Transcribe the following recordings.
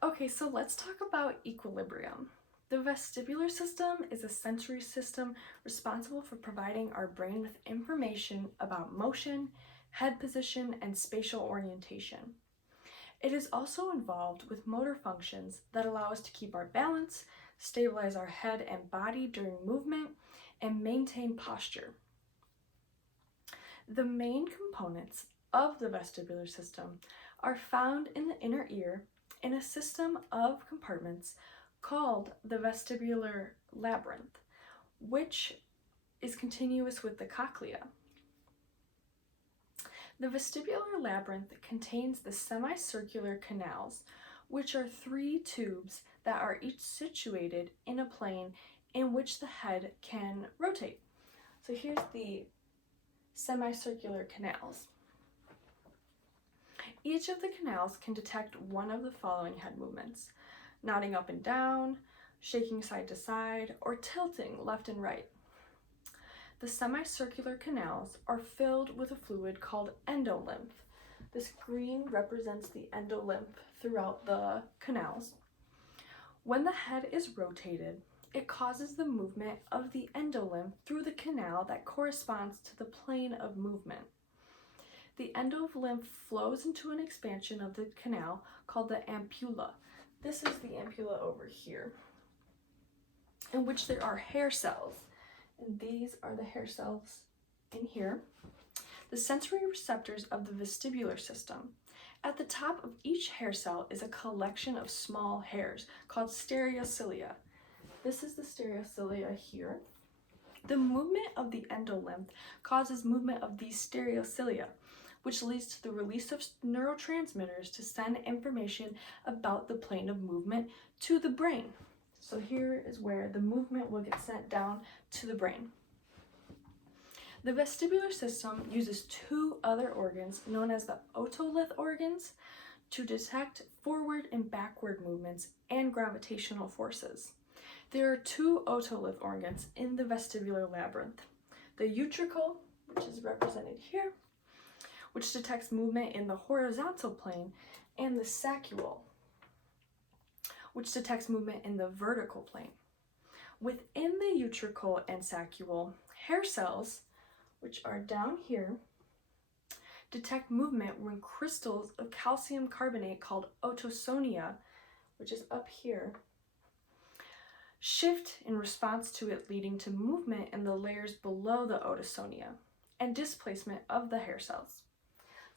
Okay, so let's talk about equilibrium. The vestibular system is a sensory system responsible for providing our brain with information about motion, head position, and spatial orientation. It is also involved with motor functions that allow us to keep our balance, stabilize our head and body during movement, and maintain posture. The main components of the vestibular system are found in the inner ear in a system of compartments called the vestibular labyrinth, which is continuous with the cochlea. The vestibular labyrinth contains the semicircular canals, which are three tubes that are each situated in a plane in which the head can rotate. So here's the semicircular canals. Each of the canals can detect one of the following head movements: nodding up and down, shaking side to side, or tilting left and right. The semicircular canals are filled with a fluid called endolymph. This green represents the endolymph throughout the canals. When the head is rotated, it causes the movement of the endolymph through the canal that corresponds to the plane of movement. The endolymph flows into an expansion of the canal called the ampulla. This is the ampulla over here, in which there are hair cells. And these are the hair cells in here. The sensory receptors of the vestibular system. At the top of each hair cell is a collection of small hairs called stereocilia. This is the stereocilia here. The movement of the endolymph causes movement of these stereocilia, which leads to the release of neurotransmitters to send information about the plane of movement to the brain. So here is where the movement will get sent down to the brain. The vestibular system uses two other organs known as the otolith organs to detect forward and backward movements and gravitational forces. There are two otolith organs in the vestibular labyrinth: the utricle, which is represented here, which detects movement in the horizontal plane, and the saccule, which detects movement in the vertical plane. Within the utricle and saccule, hair cells, which are down here, detect movement when crystals of calcium carbonate called otosonia, which is up here, shift in response to it, leading to movement in the layers below the otosonia and displacement of the hair cells.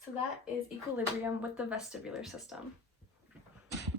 So that is equilibrium with the vestibular system.